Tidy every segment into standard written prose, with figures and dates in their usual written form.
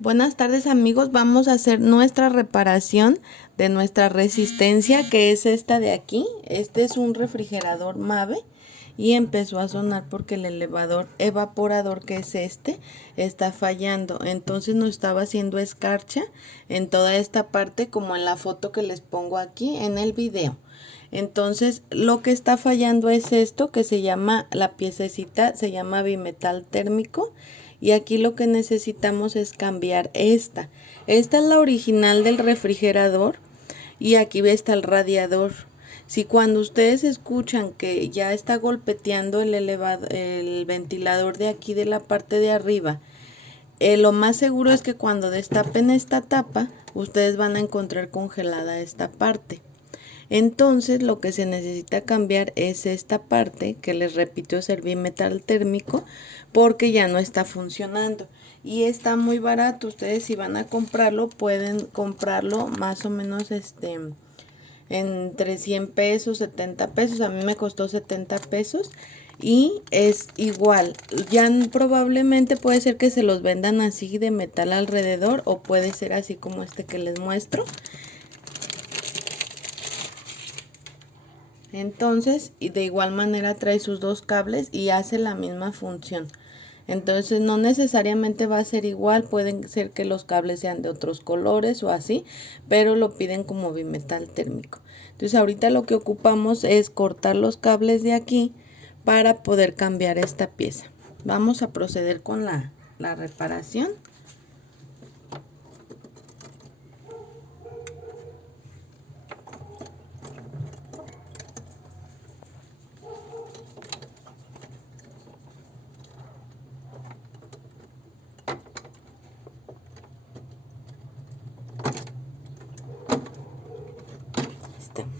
Buenas tardes amigos, vamos a hacer nuestra reparación de nuestra resistencia, que es esta de aquí. Este es un refrigerador Mave y empezó a sonar porque el elevador evaporador, que es este, está fallando. Entonces nos estaba haciendo escarcha en toda esta parte, como en la foto que les pongo aquí en el video. Entonces lo que está fallando es esto, que se llama, la piececita se llama bimetal térmico, y aquí lo que necesitamos es cambiar esta. Esta es la original del refrigerador y aquí está el radiador. Si cuando ustedes escuchan que ya está golpeteando el ventilador de aquí de la parte de arriba, lo más seguro es que cuando destapen esta tapa, ustedes van a encontrar congelada esta parte. Entonces lo que se necesita cambiar es esta parte, que les repito es el bimetal térmico, porque ya no está funcionando y está muy barato. Ustedes si van a comprarlo pueden comprarlo más o menos entre 100 pesos, 70 pesos. A mí me costó 70 pesos y es igual. Ya probablemente puede ser que se los vendan así de metal alrededor, o puede ser así como este que les muestro. Entonces, y de igual manera trae sus dos cables y hace la misma función. Entonces no necesariamente va a ser igual, pueden ser que los cables sean de otros colores o así, pero lo piden como bimetal térmico. Entonces ahorita lo que ocupamos es cortar los cables de aquí para poder cambiar esta pieza. Vamos a proceder con la reparación.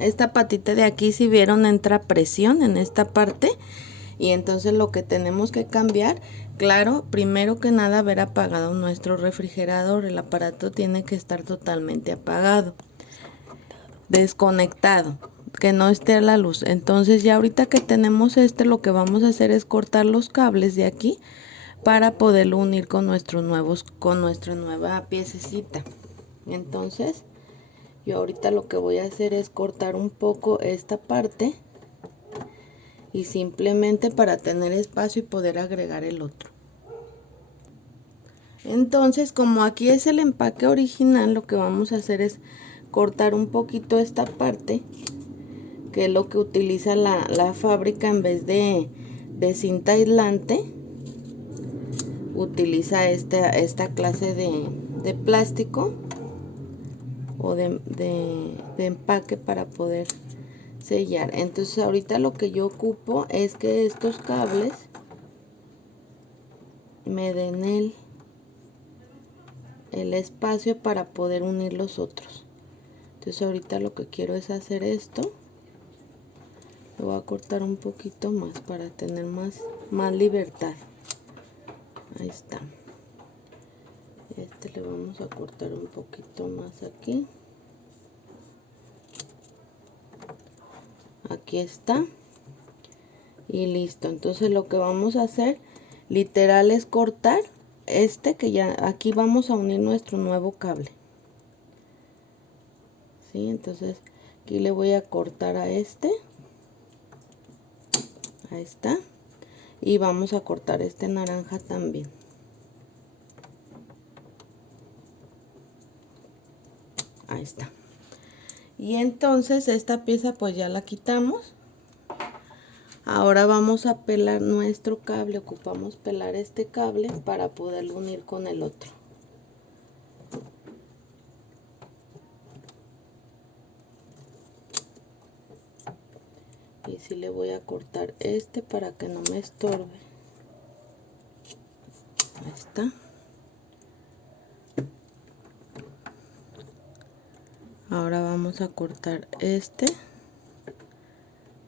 Esta patita de aquí, si vieron, entra presión en esta parte, y entonces lo que tenemos que cambiar, claro, primero que nada haber apagado nuestro refrigerador. El aparato tiene que estar totalmente apagado, desconectado, que no esté a la luz. Entonces ya ahorita que tenemos lo que vamos a hacer es cortar los cables de aquí para poderlo unir con nuestra nueva piececita. Entonces yo ahorita lo que voy a hacer es cortar un poco esta parte, y simplemente para tener espacio y poder agregar el otro. Entonces, como aquí es el empaque original, lo que vamos a hacer es cortar un poquito esta parte, que es lo que utiliza la fábrica. En vez de cinta aislante, utiliza esta clase de plástico o de empaque para poder sellar. Entonces ahorita lo que yo ocupo es que estos cables me den el espacio para poder unir los otros. Entonces ahorita lo que quiero es hacer esto. Lo voy a cortar un poquito más para tener más libertad. Ahí está. Le vamos a cortar un poquito más aquí. Aquí está. Y listo. Entonces lo que vamos a hacer literal es cortar que ya aquí vamos a unir nuestro nuevo cable. ¿Sí? Entonces aquí le voy a cortar a Ahí está. Y vamos a cortar naranja también. Ahí está. Y entonces esta pieza pues ya la quitamos. Ahora vamos a pelar nuestro cable. Ocupamos pelar este cable para poderlo unir con el otro. Y sí le voy a cortar para que no me estorbe. Ahí está. Ahora vamos a cortar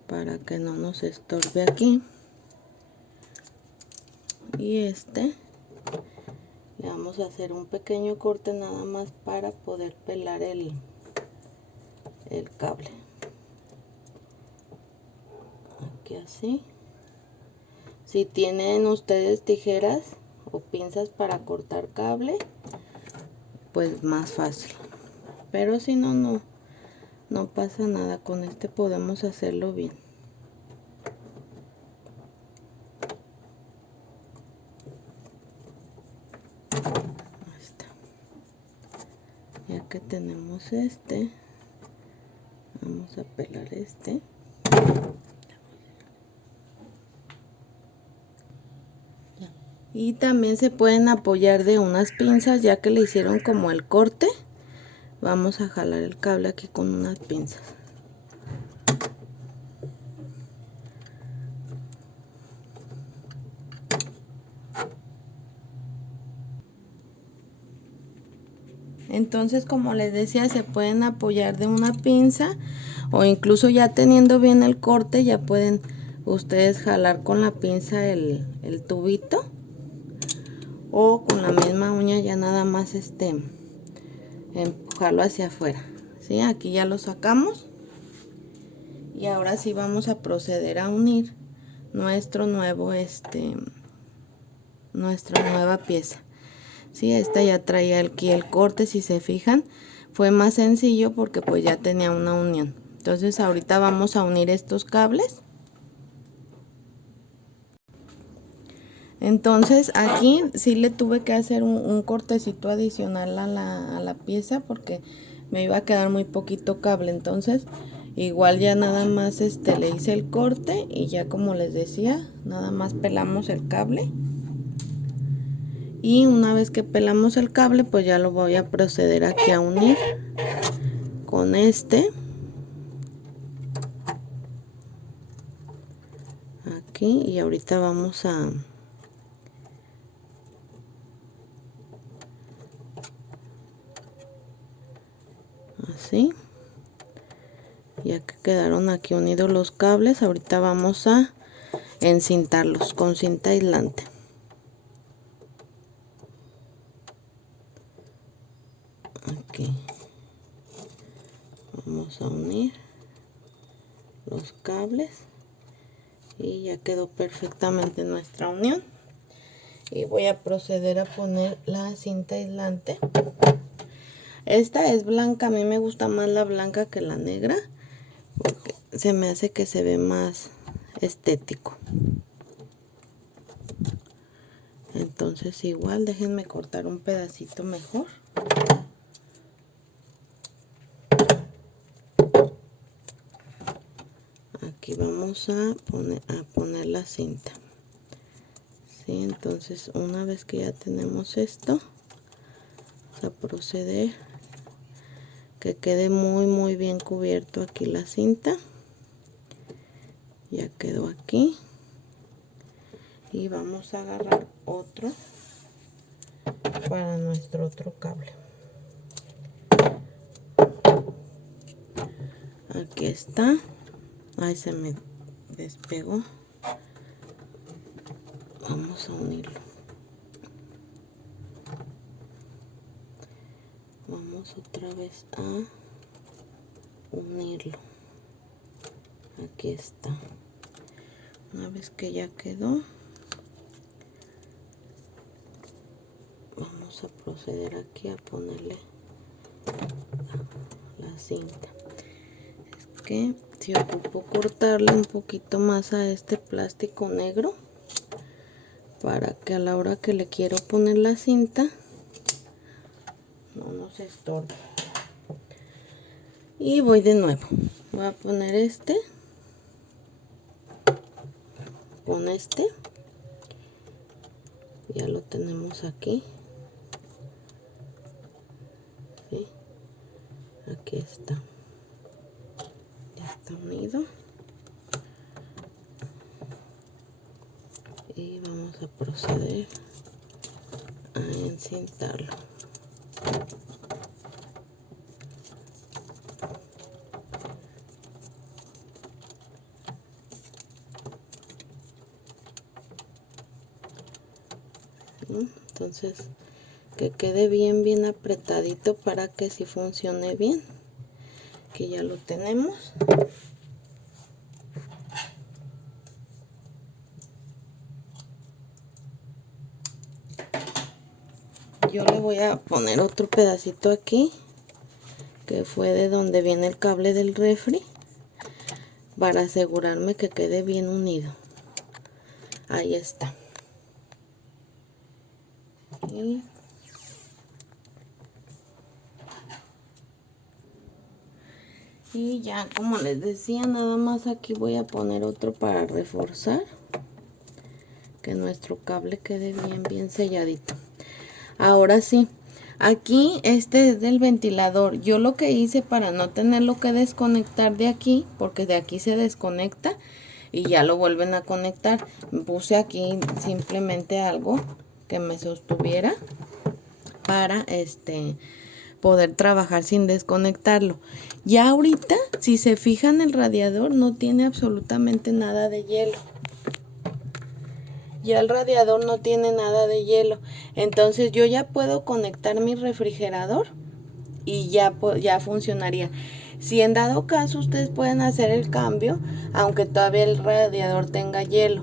para que no nos estorbe aquí. Y le vamos a hacer un pequeño corte nada más para poder pelar el cable. Aquí así. Si tienen ustedes tijeras o pinzas para cortar cable, pues más fácil. Pero si no, no pasa nada. Con este podemos hacerlo bien. Ahí está. Ya que tenemos este, vamos a pelar este. Y también se pueden apoyar de unas pinzas, ya que le hicieron como el corte. Vamos a jalar el cable aquí con unas pinzas. Entonces, como les decía, se pueden apoyar de una pinza, o incluso ya teniendo bien el corte, ya pueden ustedes jalar con la pinza el tubito, o con la misma uña ya nada más empujarlo hacia afuera. ¿Sí? Aquí ya lo sacamos. Y ahora sí vamos a proceder a unir nuestro nuevo nuestra nueva pieza. Sí, esta ya traía aquí el corte, si se fijan, fue más sencillo porque pues ya tenía una unión. Entonces ahorita vamos a unir estos cables. Entonces aquí sí le tuve que hacer un cortecito adicional a la pieza porque me iba a quedar muy poquito cable. Entonces igual ya nada más le hice el corte y ya, como les decía, nada más pelamos el cable. Y una vez que pelamos el cable, pues ya lo voy a proceder aquí a unir con este. Aquí, y ahorita vamos a así. Ya que quedaron aquí unidos los cables, ahorita vamos a encintarlos con cinta aislante. Aquí vamos a unir los cables y ya quedó perfectamente nuestra unión. Y voy a proceder a poner la cinta aislante. Esta es blanca, a mí me gusta más la blanca que la negra porque se me hace que se ve más estético. Entonces igual déjenme cortar un pedacito mejor. Aquí vamos a poner la cinta. ¿Sí? Entonces una vez que ya tenemos esto, vamos a proceder que quede muy bien cubierto aquí la cinta. Ya quedó aquí. Y vamos a agarrar otro para nuestro otro cable. Aquí está. Ahí se me despegó. Vamos a unirlo. Vamos otra vez a unirlo. Aquí está. Una vez que ya quedó, vamos a proceder aquí a ponerle la cinta. Es que si ocupo cortarle un poquito más a este plástico negro para que a la hora que le quiero poner la cinta no nos estorbe. Y voy de nuevo. Voy a poner este con este. Ya lo tenemos aquí. ¿Sí? Aquí está. Ya está unido. Y vamos a proceder a encintarlo. Entonces que quede bien apretadito para que sí funcione bien. Que ya lo tenemos. yo le voy a poner otro pedacito aquí, que fue de donde viene el cable del refri, para asegurarme que quede bien unido. Ahí está. Y ya, como les decía, nada más aquí voy a poner otro para reforzar que nuestro cable quede bien selladito. Ahora sí, aquí este es del ventilador. Yo lo que hice para no tenerlo que desconectar de aquí, porque de aquí se desconecta y ya lo vuelven a conectar, puse aquí simplemente algo que me sostuviera para poder trabajar sin desconectarlo. Ya ahorita, si se fijan, el radiador no tiene absolutamente nada de hielo. Ya el radiador no tiene nada de hielo. Entonces yo ya puedo conectar mi refrigerador y ya funcionaría. Si en dado caso ustedes pueden hacer el cambio, aunque todavía el radiador tenga hielo.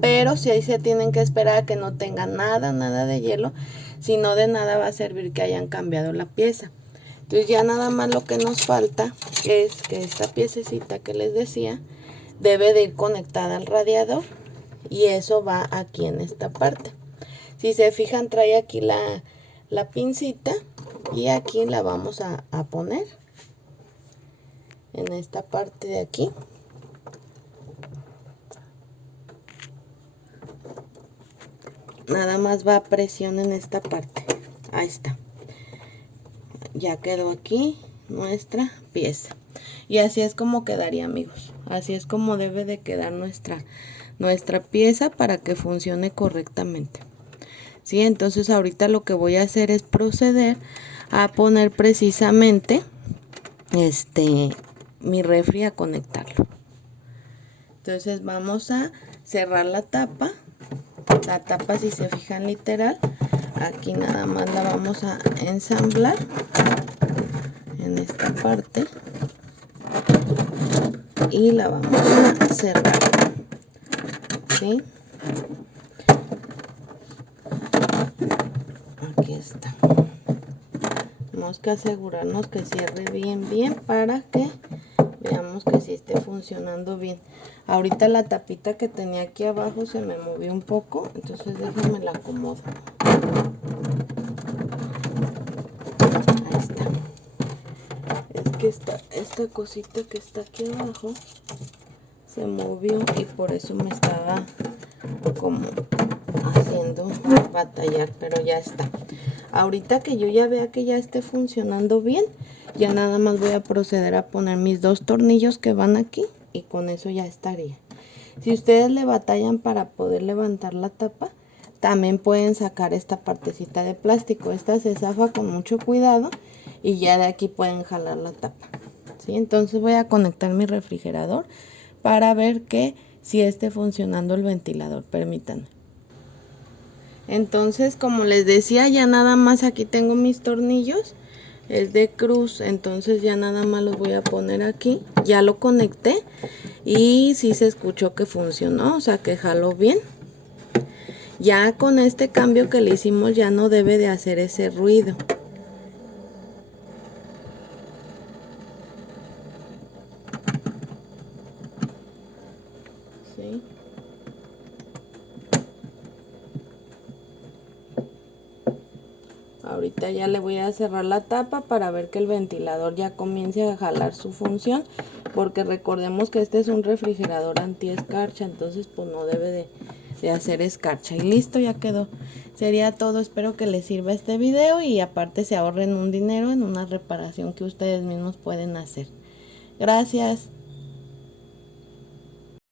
Pero si ahí se tienen que esperar a que no tenga nada de hielo, si no, de nada va a servir que hayan cambiado la pieza. Entonces ya nada más lo que nos falta es que esta piececita que les decía debe de ir conectada al radiador, y eso va aquí en esta parte. Si se fijan, trae aquí la pincita, y aquí la vamos a poner en esta parte de aquí. Nada más va a presión en esta parte. Ahí está. Ya quedó aquí nuestra pieza. Y así es como quedaría, amigos. Así es como debe de quedar nuestra pieza para que funcione correctamente. ¿Sí? Entonces ahorita lo que voy a hacer es proceder a poner precisamente mi refri, a conectarlo. Entonces vamos a cerrar la tapa. La tapa, si se fijan, literal, aquí nada más la vamos a ensamblar en esta parte y la vamos a cerrar. ¿Sí? Aquí está. Tenemos que asegurarnos que cierre bien para que veamos que sí esté funcionando bien. Ahorita la tapita que tenía aquí abajo se me movió un poco, entonces déjenme la acomodo. Ahí está. Es que esta cosita que está aquí abajo se movió y por eso me estaba como haciendo batallar, pero ya está. Ahorita que yo ya vea que ya esté funcionando bien, ya nada más voy a proceder a poner mis 2 tornillos que van aquí, y con eso ya estaría. Si ustedes le batallan para poder levantar la tapa, también pueden sacar esta partecita de plástico. Esta se zafa con mucho cuidado y ya de aquí pueden jalar la tapa. ¿Sí? Entonces voy a conectar mi refrigerador para ver que si esté funcionando el ventilador. Permítanme. Entonces, como les decía, ya nada más aquí tengo mis tornillos. Es de cruz, entonces ya nada más los voy a poner aquí. Ya lo conecté y sí se escuchó que funcionó, o sea que jaló bien. Ya con este cambio que le hicimos ya no debe de hacer ese ruido. ¿Sí? Ahorita ya le voy a cerrar la tapa para ver que el ventilador ya comience a jalar su función, porque recordemos que este es un refrigerador anti-escarcha, entonces pues no debe de hacer escarcha. Y listo, ya quedó. Sería todo, espero que les sirva este video y aparte se ahorren un dinero en una reparación que ustedes mismos pueden hacer. Gracias.